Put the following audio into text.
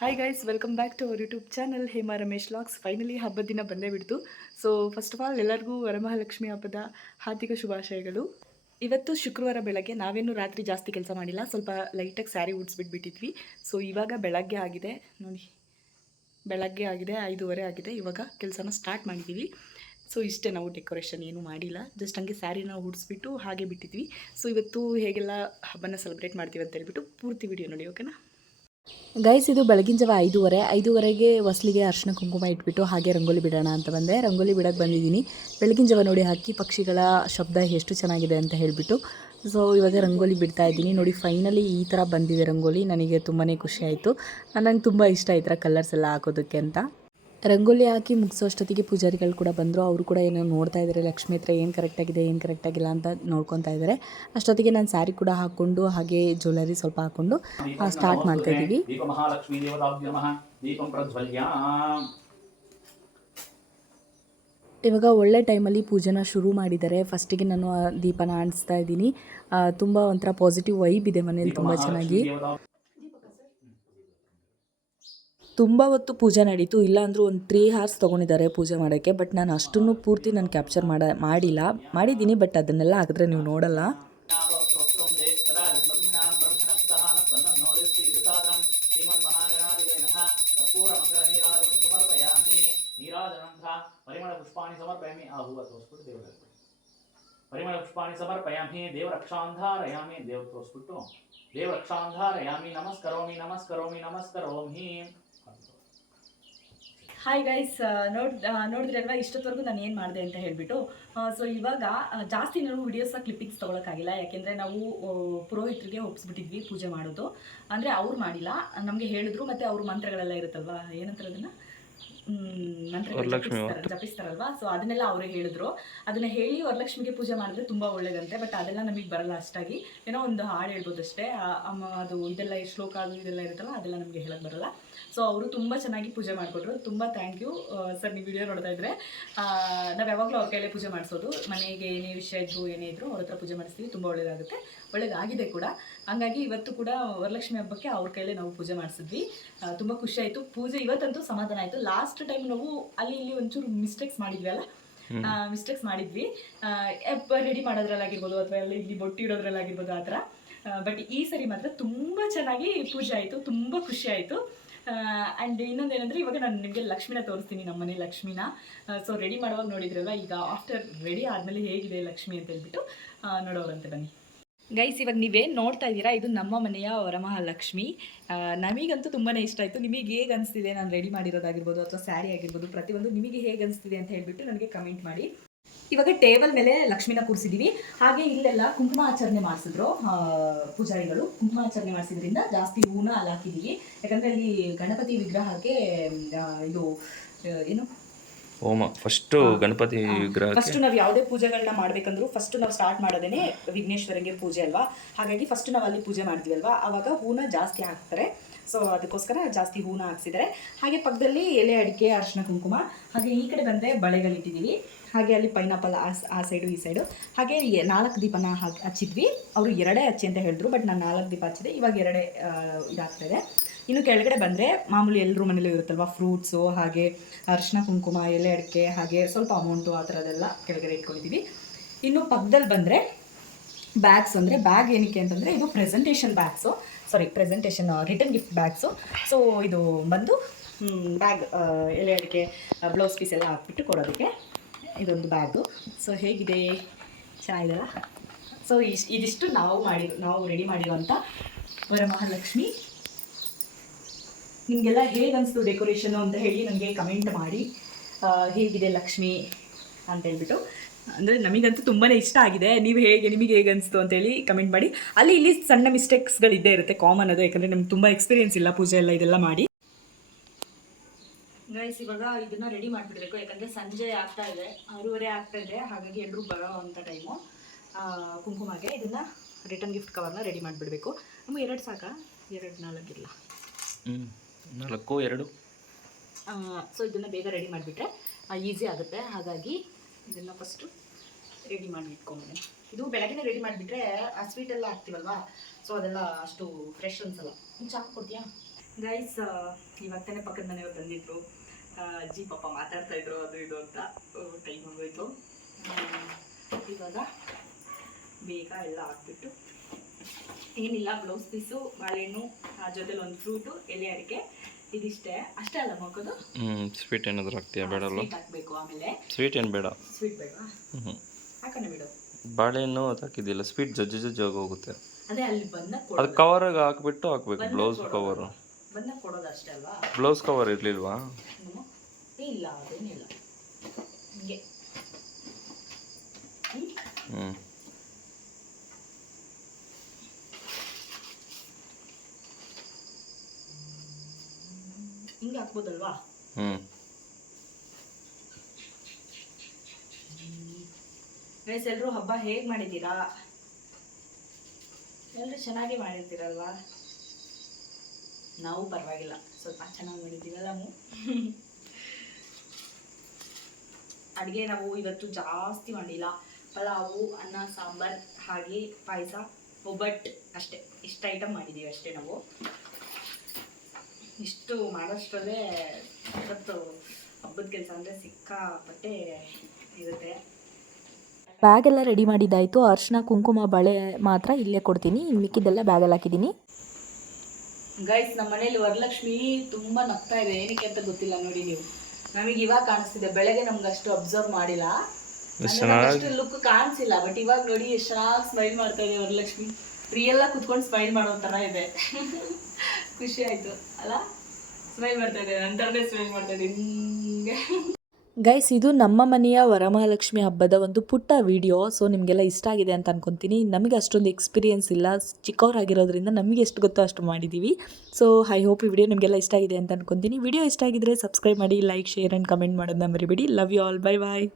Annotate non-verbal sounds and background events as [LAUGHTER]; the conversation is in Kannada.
Hi guys welcome back to our YouTube channel Hema Ramesh logs finally ಹಬ್ಬದ ದಿನ ಬಂದೇ ಬಿಡ್ತು. ಸೊ ಫಸ್ಟ್ ಆಫ್ ಆಲ್ ಎಲ್ಲರಿಗೂ ವರಮಹಾಲಕ್ಷ್ಮಿ ಹಬ್ಬದ ಹಾರ್ದಿಕ ಶುಭಾಶಯಗಳು. ಇವತ್ತು ಶುಕ್ರವಾರ ಬೆಳಗ್ಗೆ ನಾವೇನು ರಾತ್ರಿ ಜಾಸ್ತಿ ಕೆಲಸ ಮಾಡಿಲ್ಲ, ಸ್ವಲ್ಪ ಲೈಟಾಗಿ ಸ್ಯಾರಿ ಉಡ್ಸ್ಬಿಟ್ಬಿಟ್ಟಿದ್ವಿ ಸೊ ಇವಾಗ ಬೆಳಗ್ಗೆ ಆಗಿದೆ. ನೋಡಿ, ಬೆಳಗ್ಗೆ ಆಗಿದೆ, ಐದೂವರೆ ಆಗಿದೆ. ಇವಾಗ ಕೆಲಸನ ಸ್ಟಾರ್ಟ್ ಮಾಡಿದ್ದೀವಿ ಸೊ ಇಷ್ಟೇ ನಾವು ಡೆಕೋರೇಷನ್ ಏನೂ ಮಾಡಿಲ್ಲ. ಜಸ್ಟ್ ಹಂಗೆ ಸ್ಯಾರಿನ ಉಡಿಸ್ಬಿಟ್ಟು ಹಾಗೆ ಬಿಟ್ಟಿದ್ವಿ. ಸೊ ಇವತ್ತು ಹೇಗೆಲ್ಲ ಹಬ್ಬನ ಸೆಲೆಬ್ರೇಟ್ ಮಾಡ್ತೀವಿ ಅಂತ ಹೇಳ್ಬಿಟ್ಟು ಪೂರ್ತಿ ವಿಡಿಯೋ ನೋಡಿ ಓಕೆನಾ ಗೈಸ್ ಇದು ಬೆಳಗಿನ ಜಾವ ಐದೂವರೆ. ಐದೂವರೆಗೆ ಹೊಸ್ಲಿಗೆ ಅರ್ಶಿನ ಕುಂಕುಮ ಇಟ್ಬಿಟ್ಟು ಹಾಗೆ ರಂಗೋಲಿ ಬಿಡೋಣ ಅಂತ ಬಂದೆ. ರಂಗೋಲಿ ಬಿಡೋಕ್ಕೆ ಬಂದಿದ್ದೀನಿ. ಬೆಳಗಿನ ಜಾವ ನೋಡಿ ಹಕ್ಕಿ ಪಕ್ಷಿಗಳ ಶಬ್ದ ಎಷ್ಟು ಚೆನ್ನಾಗಿದೆ ಅಂತ ಹೇಳಿಬಿಟ್ಟು. ಸೊ ಇವಾಗ ರಂಗೋಲಿ ಬಿಡ್ತಾ ಇದ್ದೀನಿ. ನೋಡಿ ಫೈನಲಿ ಈ ಥರ ಬಂದಿದೆ ರಂಗೋಲಿ. ನನಗೆ ತುಂಬಾ ಖುಷಿ ಆಯಿತು. ನನಗೆ ತುಂಬ ಇಷ್ಟ ಈ ಥರ ಕಲರ್ಸ್ ಎಲ್ಲ ಹಾಕೋದಕ್ಕೆ ಅಂತ. ರಂಗೋಲಿ ಹಾಕಿ ಮುಗಿಸೋ ಅಷ್ಟೊತ್ತಿಗೆ ಪೂಜಾರಿಗಳು ಕೂಡ ಬಂದರು. ಅವರು ಕೂಡ ಏನೋ ನೋಡ್ತಾ ಇದ್ದಾರೆ ಲಕ್ಷ್ಮಿ ಹತ್ರ ಏನು ಕರೆಕ್ಟಾಗಿದೆ ಏನು ಕರೆಕ್ಟಾಗಿಲ್ಲ ಅಂತ ನೋಡ್ಕೊತಾ ಇದ್ದಾರೆ ಅಷ್ಟೊತ್ತಿಗೆ ನಾನು ಸ್ಯಾರಿ ಕೂಡ ಹಾಕ್ಕೊಂಡು ಹಾಗೆ ಜ್ಯುವೆಲರಿ ಸ್ವಲ್ಪ ಹಾಕ್ಕೊಂಡು ಸ್ಟಾರ್ಟ್ ಮಾಡ್ತಾ ಇದ್ದೀವಿ. ಇವಾಗ ಒಳ್ಳೆ ಟೈಮಲ್ಲಿ ಪೂಜೆನ ಶುರು ಮಾಡಿದ್ದಾರೆ. ಫಸ್ಟಿಗೆ ನಾನು ದೀಪನ ಆಣಿಸ್ತಾ ಇದ್ದೀನಿ. ತುಂಬ ಒಂಥರ ಪಾಸಿಟಿವ್ ವೈಬ್ ಇದೆ ಮನೇಲಿ, ತುಂಬ ಚೆನ್ನಾಗಿ. ತುಂಬ ಹೊತ್ತು ಪೂಜೆ ನಡೀತು. ಇಲ್ಲಾಂದರೂ ಒಂದು ತ್ರೀ ಹಾರ್ಸ್ ತೊಗೊಂಡಿದ್ದಾರೆ ಪೂಜೆ ಮಾಡೋಕ್ಕೆ ಬಟ್ ನಾನು ಅಷ್ಟನ್ನು ಪೂರ್ತಿ ನಾನು ಕ್ಯಾಪ್ಚರ್ ಮಾಡ, ಮಾಡಿಲ್ಲ. ಮಾಡಿದ್ದೀನಿ ಬಟ್ ಅದನ್ನೆಲ್ಲ ಹಾಕಿದ್ರೆ ನೀವು ನೋಡಲ್ಲ. ಪರಿಮಳ ಪುಷ್ಪಾಣಿ ಸಮರ್ಪಯಾಮಿ ದೇವರಕ್ಷಾಂಧಾರಯಾಮಿ ದೇವ್ ತೋರಿಸ್ಬಿಟ್ಟು ದೇವರಕ್ಷಾಂಧಾರಯಾಮಿ ನಮಸ್ಕರೋಮಿ ನಮಸ್ಕರೋಮಿ ನಮಸ್ಕರೋಮಿ ಹಾಯ್ ಗೈಸ್ ನೋಡ್ ನೋಡಿದ್ರಲ್ವಾ? ಇಷ್ಟೊತ್ತವರೆಗೂ ನಾನು ಏನು ಮಾಡಿದೆ ಅಂತ ಹೇಳಿಬಿಟ್ಟು ಸೊ ಇವಾಗ ಜಾಸ್ತಿ ನಾನು ವಿಡಿಯೋಸ ಕ್ಲಿಪ್ಪಿಂಗ್ಸ್ ತೊಗೊಳಕ್ಕಾಗಿಲ್ಲ. ಯಾಕೆಂದರೆ ನಾವು ಪುರೋಹಿತರಿಗೆ ಒಪ್ಪಿಸ್ಬಿಟ್ಟಿದ್ವಿ ಪೂಜೆ ಮಾಡೋದು. ಅಂದರೆ ಅವ್ರು ಮಾಡಿಲ್ಲ. ನಮಗೆ ಹೇಳಿದ್ರು, ಮತ್ತು ಅವ್ರ ಮಂತ್ರಗಳೆಲ್ಲ ಇರುತ್ತಲ್ವಾ? ಏನಂತಾರೆ ಅದನ್ನು? ಜಪಿಸ್ತಾರ- ಜಪಿಸ್ತಾರಲ್ವಾ? ಸೊ ಅದನ್ನೆಲ್ಲ ಅವರೇ ಹೇಳಿದ್ರು. ಅದನ್ನ ಹೇಳಿ ವರಲಕ್ಷ್ಮಿಗೆ ಪೂಜೆ ಮಾಡಿದ್ರೆ ತುಂಬಾ ಒಳ್ಳೇದಂತೆ ಬಟ್ ಅದೆಲ್ಲ ನಮಗೆ ಬರಲ್ಲ ಅಷ್ಟಾಗಿ. ಏನೋ ಒಂದು ಹಾಡು ಹೇಳ್ಬೋದು ಅಷ್ಟೇ. ಅಮ್ಮ ಅದು ಇದೆಲ್ಲ ಶ್ಲೋಕ ಅದು ಇದೆಲ್ಲ ಇರುತ್ತಲ್ಲ ಅದೆಲ್ಲ ನಮಗೆ ಹೇಳಕ್ ಬರಲ್ಲ. ಸೊ ಅವರು ತುಂಬಾ ಚೆನ್ನಾಗಿ ಪೂಜೆ ಮಾಡಿಕೊಟ್ರು. ತುಂಬಾ ಥ್ಯಾಂಕ್ ಯು ಸರ್ ನೀವು ವಿಡಿಯೋ ನೋಡ್ತಾ ಇದ್ರೆ. ನಾವು ಯಾವಾಗಲೂ ಅವ್ರ ಕೈಲೇ ಪೂಜೆ ಮಾಡಿಸೋದು. ಮನೆಗೆ ಏನೇ ವಿಷಯ ಇದ್ರು ಏನೇ ಇದ್ರು ಅವ್ರ ಹತ್ರ ಪೂಜೆ ಮಾಡಿಸ್ತೀವಿ. ತುಂಬಾ ಒಳ್ಳೇದಾಗುತ್ತೆ. ಒಳ್ಳೇದಾಗಿದೆ ಕೂಡ. ಹಂಗಾಗಿ ಇವತ್ತು ಕೂಡ ವರಲಕ್ಷ್ಮಿ ಹಬ್ಬಕ್ಕೆ ಅವ್ರ ಕೈಲೇ ನಾವು ಪೂಜೆ ಮಾಡಿಸಿದ್ವಿ. ತುಂಬಾ ಖುಷಿ ಆಯ್ತು. ಪೂಜೆ ಇವತ್ತಂತೂ ಸಮಾಧಾನ ಆಯಿತು. ಲಾಸ್ಟ್ ಟೈಮ್ ನಾವು ಅಲ್ಲಿ ಇಲ್ಲಿ ಒಂಚೂರು ಮಿಸ್ಟೇಕ್ಸ್ ಮಾಡಿದ್ವಿ ಅಲ್ಲ ಮಿಸ್ಟೇಕ್ಸ್ ಮಾಡಿದ್ವಿ. ರೆಡಿ ಮಾಡೋದ್ರಲ್ಲಾಗಿರ್ಬೋದು ಅಥವಾ ಎಲ್ಲ ಇಲ್ಲಿ ಬೊಟ್ಟು ಇಡೋದ್ರಲ್ಲಾಗಿರ್ಬೋದು ಆ ಥರ. ಬಟ್ ಈ ಸರಿ ಮಾತ್ರ ತುಂಬ ಚೆನ್ನಾಗಿ ಪೂಜೆ ಆಯಿತು ತುಂಬ ಖುಷಿ ಆಯಿತು. ಆ್ಯಂಡ್ ಇನ್ನೊಂದು ಏನಂದ್ರೆ ಇವಾಗ ನಾನು ನಿಮಗೆ ಲಕ್ಷ್ಮಿನ ತೋರಿಸ್ತೀನಿ ನಮ್ಮ ಮನೆ ಲಕ್ಷ್ಮಿನ. ಸೊ ರೆಡಿ ಮಾಡುವಾಗ ನೋಡಿದ್ರಲ್ಲ ಈಗ ಆಫ್ಟರ್ ರೆಡಿ ಆದಮೇಲೆ ಹೇಗಿದೆ ಲಕ್ಷ್ಮಿ ಅಂತ ಹೇಳ್ಬಿಟ್ಟು ನೋಡೋರಂತೆ ಬನ್ನಿ. ಗೈಸ್ ಇವಾಗ ನೀವೇನು ನೋಡ್ತಾ ಇದ್ದೀರಾ? ಇದು ನಮ್ಮ ಮನೆಯ ವರಮಹಾಲಕ್ಷ್ಮಿ. ನಮಗಂತೂ ತುಂಬಾ ಇಷ್ಟ ಆಯಿತು. ನಿಮಗೆ ಹೇಗೆ ಅನಿಸ್ತಿದೆ? ನಾನು ರೆಡಿ ಮಾಡಿರೋದಾಗಿರ್ಬೋದು ಅಥವಾ ಸ್ಯಾರಿ ಆಗಿರ್ಬೋದು, ಪ್ರತಿಯೊಂದು ನಿಮಗೆ ಹೇಗೆ ಅನಿಸ್ತಿದೆ ಅಂತ ಹೇಳಿಬಿಟ್ಟು ನನಗೆ ಕಮೆಂಟ್ ಮಾಡಿ. ಇವಾಗ ಟೇಬಲ್ ಮೇಲೆ ಲಕ್ಷ್ಮಿನ ಕೂರಿಸಿದ್ದೀವಿ ಹಾಗೆ ಇಲ್ಲೆಲ್ಲ ಕುಂಕುಮಾಚರಣೆ ಮಾಡಿಸಿದ್ರು ಪೂಜಾರಿಗಳು. ಪೂಜಾರಿಗಳು ಕುಂಕುಮಾಚರಣೆ ಮಾಡಿಸಿದ್ರಿಂದ ಜಾಸ್ತಿ ಹೂನ ಅಲ್ಲಿ ಹಾಕಿದ್ದೀವಿ ಯಾಕಂದರೆ ಅಲ್ಲಿ ಗಣಪತಿ ವಿಗ್ರಹಕ್ಕೆ ಇದು ಏನು? ಹೋಮ. ಫಸ್ಟ್ ಗಣಪತಿ ವಿಗ್ರಹ ಫಸ್ಟ್ ನಾವು ಯಾವುದೇ ಪೂಜೆಗಳನ್ನ ಮಾಡ್ಬೇಕಂದ್ರೂ ಫಸ್ಟ್ ನಾವು ಸ್ಟಾರ್ಟ್ ಮಾಡೋದೇನೆ ವಿಘ್ನೇಶ್ವರಂಗೆ ಪೂಜೆ ಅಲ್ವಾ? ಹಾಗಾಗಿ ಫಸ್ಟ್ ನಾವು ಅಲ್ಲಿ ಪೂಜೆ ಮಾಡ್ತೀವಿ ಅಲ್ವಾ? ಆವಾಗ ಹೂನ ಜಾಸ್ತಿ ಹಾಕ್ತಾರೆ. ಸೊ ಅದಕ್ಕೋಸ್ಕರ ಜಾಸ್ತಿ ಹೂನ ಹಾಕ್ಸಿದ್ದಾರೆ ಹಾಗೆ ಪಕ್ಕದಲ್ಲಿ ಎಲೆ ಅಡಿಕೆ ಅರಿಶಿನ ಕುಂಕುಮ ಹಾಗೆ ಈ ಕಡೆ ಬಂದರೆ ಬಳೆಗಳಿಟ್ಟಿದ್ದೀವಿ ಹಾಗೆ ಅಲ್ಲಿ ಪೈನಾಪಲ್ ಆ ಆ ಸೈಡು ಈ ಸೈಡು ಹಾಗೆ ನಾಲ್ಕು ದೀಪನ ಹಾಕಿ ಹಚ್ಚಿದ್ವಿ. ಅವರು ಎರಡೇ ಹಚ್ಚಿ ಅಂತ ಹೇಳಿದ್ರು ಬಟ್ ನಾನು ನಾಲ್ಕು ದೀಪ ಹಚ್ಚಿದೆ. ಇವಾಗ ಎರಡೇ ಇದಾಗ್ತಾ ಇದಾಗ್ತಾಯಿದೆ ಇನ್ನು ಕೆಳಗಡೆ ಬಂದರೆ ಮಾಮೂಲಿ ಎಲ್ಲರೂ ಮನೇಲೂ ಇರುತ್ತಲ್ವ? ಫ್ರೂಟ್ಸು, ಹಾಗೆ ಅರಿಶಿನ, ಕುಂಕುಮ, ಎಲೆ, ಅಡಿಕೆ, ಹಾಗೆ ಸ್ವಲ್ಪ ಅಮೌಂಟು ಆ ಥರದೆಲ್ಲ ಕೆಳಗಡೆ ಇಟ್ಕೊಂಡಿದ್ದೀವಿ ಇನ್ನು ಪಕ್ಕದಲ್ಲಿ ಬಂದರೆ ಬ್ಯಾಗ್ಸ್ ಅಂದರೆ ಬ್ಯಾಗ್ ಏನಕ್ಕೆ ಅಂತಂದರೆ ಇದು presentation bags sorry presentation return gift bags so ಇದು ಬಂದು ಬ್ಯಾಗ್ ಎಲೆ, ಅಡಿಕೆ ಬ್ಲೌಸ್ ಪೀಸ್ ಎಲ್ಲ ಹಾಕ್ಬಿಟ್ಟು ಕೊಡೋದಕ್ಕೆ ಇದೊಂದು ಬ್ಯಾಗು ಸೊ ಹೇಗಿದೆ? ಚೆನ್ನಾಗಿದೆಲ್ಲ ಸೊ ಇಷ್ಟು ಇದಿಷ್ಟು ನಾವು ಮಾಡಿ ನಾವು ರೆಡಿ ಮಾಡಿರುವಂಥ ವರಮಹಾಲಕ್ಷ್ಮಿ ನಿಮಗೆಲ್ಲ ಹೇಗೆ ಅನಿಸ್ತು ಡೆಕೋರೇಷನು ಅಂತ ಹೇಳಿ ನನಗೆ ಕಮೆಂಟ್ ಮಾಡಿ. ಹೇಗಿದೆ ಲಕ್ಷ್ಮಿ ಅಂತ ಹೇಳ್ಬಿಟ್ಟು. ಅಂದರೆ ನಮಗಂತೂ ತುಂಬಾ ಇಷ್ಟ ಆಗಿದೆ. ನೀವು ಹೇಗೆ ನಿಮಗೆ ಹೇಗೆ ಅನಿಸ್ತು ಅಂತೇಳಿ ಕಮೆಂಟ್ ಮಾಡಿ. ಅಲ್ಲಿ ಇಲ್ಲಿ ಸಣ್ಣ ಮಿಸ್ಟೇಕ್ಸ್ಗಳು ಇದ್ದೇ ಇರುತ್ತೆ ಕಾಮನ್ ಅದು. ಯಾಕಂದರೆ ನಮ್ಗೆ ತುಂಬ ಎಕ್ಸ್ಪೀರಿಯನ್ಸ್ ಇಲ್ಲ ಪೂಜೆ ಎಲ್ಲ ಇದೆಲ್ಲ ಮಾಡಿ. ಗೈಸ್ ಇವಾಗ ಇದನ್ನ ರೆಡಿ ಮಾಡಿಬಿಡ್ಬೇಕು. ಯಾಕಂದರೆ ಸಂಜೆ ಆಗ್ತಾ ಇದೆ. ಆರೂವರೆ ಆಗ್ತಾ ಇದೆ. ಹಾಗಾಗಿ ಎಲ್ಲರೂ ಬರೋ ಅಂಥ ಟೈಮು ಕುಂಕುಮಗೆ ಇದನ್ನು ರಿಟರ್ನ್ ಗಿಫ್ಟ್ ಕವರ್ನ ರೆಡಿ ಮಾಡಿಬಿಡಬೇಕು. ನಮಗೆ ಎರಡು ಸಾಕಾ? ಎರಡು ನಾಲ್ಕಿಲ್ಲ ಹ್ಞೂ ನಾಲ್ಕು ಎರಡು. ಸೊ ಇದನ್ನು ಬೇಗ ರೆಡಿ ಮಾಡಿಬಿಟ್ರೆ ಈಸಿ ಆಗುತ್ತೆ. ಹಾಗಾಗಿ ಇದನ್ನು ಫಸ್ಟು ರೆಡಿ ಮಾಡಿ ಇಟ್ಕೊಂಡೆ ಇದು ಬೆಳಗ್ಗೆ ರೆಡಿ ಮಾಡಿಬಿಟ್ರೆ ಆ ಸ್ವೀಟ್ ಎಲ್ಲ ಹಾಕ್ತೀವಲ್ವಾ? ಸೊ ಅದೆಲ್ಲ ಅಷ್ಟು ಫ್ರೆಶ್ ಅನ್ಸಲ್ಲ. ನೀನು ಚಾಕು ಕೊಡ್ತೀಯಾ? ಗೈಸ್ ಇವಾಗ ತಾನೇ ಪಕ್ಕದ ಮನೆಯವ್ರು ಬಂದಿದ್ರು. ಆ, ಅಜ್ಜಿ ಪಾಪ ಮಾತಾಡ್ತಾ ಇದ್ರು ಅದು ಇದು ಅಂತ. ಟೈಮ್ ಆಗೋಯ್ತು. ಇವಾಗ ಬೇಗ ಎಲ್ಲ ಹಾಕ್ಬಿಟ್ಟು ಏನಿಲ್ಲ ಬ್ಲೌಸ್ ಪೀಸು ಬಾಳೆಹಣ್ಣು ಆ ಜೊತೆಲಿ ಒಂದು ಫ್ರೂಟು ಎಲೆ ಅಡಿಕೆ ಇದಿಷ್ಟೇ? ಅಷ್ಟೇ ಅಲ್ಲ ಮಕ್ಕಳು ಹ್ಞೂ ಸ್ವೀಟ್ ಏನಾದರೂ ಹಾಕ್ತೀಯಾ? ಬೇಡಲ್ವ? ಸ್ವೀಟ್ ಹಾಕಬೇಕು ಆಮೇಲೆ. ಸ್ವೀಟ್ ಏನು ಬೇಡ. ಸ್ವೀಟ್ ಬೇಡವಾ ಹ್ಞೂ ಹಾಕೋಣ ಬಿಡು. ಬಾಳೆಹಣ್ಣು ಅದು ಹಾಕಿದ್ದಿಲ್ಲ. ಸ್ವೀಟ್ ಜಜ್ಜಿ ಜಜ್ಜಿ ಹೋಗುತ್ತೆ. ಅದೇ ಅಲ್ಲಿ ಬಂದ ಅದು ಕವರಿಗೆ ಹಾಕ್ಬಿಟ್ಟು ಹಾಕ್ಬೇಕು ಬ್ಲೌಸ್ ಕವರು ಬಂದ ಕೊಡೋದು ಅಷ್ಟೇ ಅಲ್ವಾ? ಬ್ಲೌಸ್ ಕವರ್ ಇರಲಿಲ್ವಾ? ಇಲ್ಲ ಅದೇನಿಲ್ಲ. ಹಿಂಗೆ. ಹಿಂಗೆ ಹಾಕ್ಬೋದಲ್ವಾ ಗೈಸ್ ಎಲ್ಲರೂ ಹಬ್ಬ ಹೇಗೆ ಮಾಡಿದ್ದೀರಾ ಎಲ್ಲರೂ ಚೆನ್ನಾಗಿ ಮಾಡಿರ್ತೀರಲ್ವಾ ನಾವು ಪರವಾಗಿಲ್ಲ. ಸ್ವಲ್ಪ ಚೆನ್ನಾಗಿ ಮಾಡಿದ್ದೀವಲ್ಲ ನಾವು [LAUGHS] ಅಡುಗೆ ನಾವು ಇವತ್ತು ಜಾಸ್ತಿ ಮಾಡಿಲ್ಲ. ಪಲಾವು ಅನ್ನ ಸಾಂಬಾರ್ ಹಾಗೆ ಪಾಯಸ ಒಬ್ಬಟ್ಟು ಅಷ್ಟೇ. ಇಷ್ಟು ಐಟಮ್ ಮಾಡಿದ್ದೀವಿ ಅಷ್ಟೇ ನಾವು. ಇಷ್ಟು ಮಾಡೋಷ್ಟರಲ್ಲೇ ಇವತ್ತು ಹಬ್ಬದ ಕೆಲಸ ಅಂದರೆ ಸಿಕ್ಕಾಪಟ್ಟೆ ಇರುತ್ತೆ. ಬ್ಯಾಗೆಲ್ಲ ರೆಡಿ ಮಾಡಿದ್ದಾಯಿತು. ಅರ್ಶಿನ ಕುಂಕುಮ ಬಳೆ ಮಾತ್ರ ಇಲ್ಲೇ ಕೊಡ್ತೀನಿ. ಇನ್ನು ಮಿಕ್ಕಿದ್ದೆಲ್ಲ ಬ್ಯಾಗಲ್ಲಿ ಹಾಕಿದ್ದೀನಿ. ಗೈಸ್ ನಮ್ಮ ಮನೇಲಿ ವರಲಕ್ಷ್ಮಿ ತುಂಬಾ ನಗ್ತಾ ಇದೆ. ಏನಕ್ಕೆ ಅಂತ ಗೊತ್ತಿಲ್ಲ ನೋಡಿ ನೀವು. ನಮಗೆ ಇವಾಗ ಕಾಣಿಸ್ತಿದೆ. ಬೆಳಗ್ಗೆ ನಮ್ಗೆ ಅಷ್ಟು ಅಬ್ಸರ್ವ್ ಮಾಡಿಲ್ಲ. ಅಷ್ಟು ಲುಕ್ ಕಾಣಿಸಿಲ್ಲ. ಬಟ್ ಇವಾಗ ನೋಡಿ ಎಷ್ಟು ಚೆನ್ನಾಗಿ ಸ್ಮೈಲ್ ಮಾಡ್ತಾ ಇದೆ ವರಲಕ್ಷ್ಮಿ. ರಿಯಲ್ ಎಲ್ಲ ಕುತ್ಕೊಂಡು ಸ್ಮೈಲ್ ಮಾಡೋ ತರ ಇದೆ. [LAUGHS] ಖುಷಿ ಆಯ್ತು. ಅಲ್ಲ? ಸ್ಮೈಲ್ ಮಾಡ್ತಾ ಇದ್ದೆ ನಂತರನೇ ಸ್ಮೈಲ್ ಮಾಡ್ತಾ ಇದ್ದೆ ಗೈಸ್ ಇದು ನಮ್ಮ ಮನೆಯ ವರಮಹಾಲಕ್ಷ್ಮಿ ಹಬ್ಬದ ಒಂದು ಪುಟ್ಟ ವಿಡಿಯೋ ಸೊ ನಿಮಗೆಲ್ಲ ಇಷ್ಟ ಆಗಿದೆ ಅಂತ ಅನ್ಕೊತೀನಿ. ನಮಗೆ ಅಷ್ಟೊಂದು ಎಕ್ಸ್ಪೀರಿಯೆನ್ಸ್ ಇಲ್ಲ. ಚಿಕ್ಕವರಾಗಿರೋದ್ರಿಂದ ನಮಗೆ ಎಷ್ಟು ಗೊತ್ತೋ ಅಷ್ಟು ಮಾಡಿದ್ದೀವಿ ಸೊ ಐ ಹೋಪ್ ಈ ವಿಡಿಯೋ ನಿಮಗೆಲ್ಲ ಇಷ್ಟ ಆಗಿದೆ ಅಂತ ಅನ್ಕೊತೀನಿ. ವಿಡಿಯೋ ಇಷ್ಟ ಆಗಿದ್ರೆ ಸಬ್ಸ್ಕ್ರೈಬ್ ಮಾಡಿ ಲೈಕ್ ಶೇರ್ ಆ್ಯಂಡ್ ಕಮೆಂಟ್ ಮಾಡೋದನ್ನ ಮರಿಬೇಡಿ. Love you all bye bye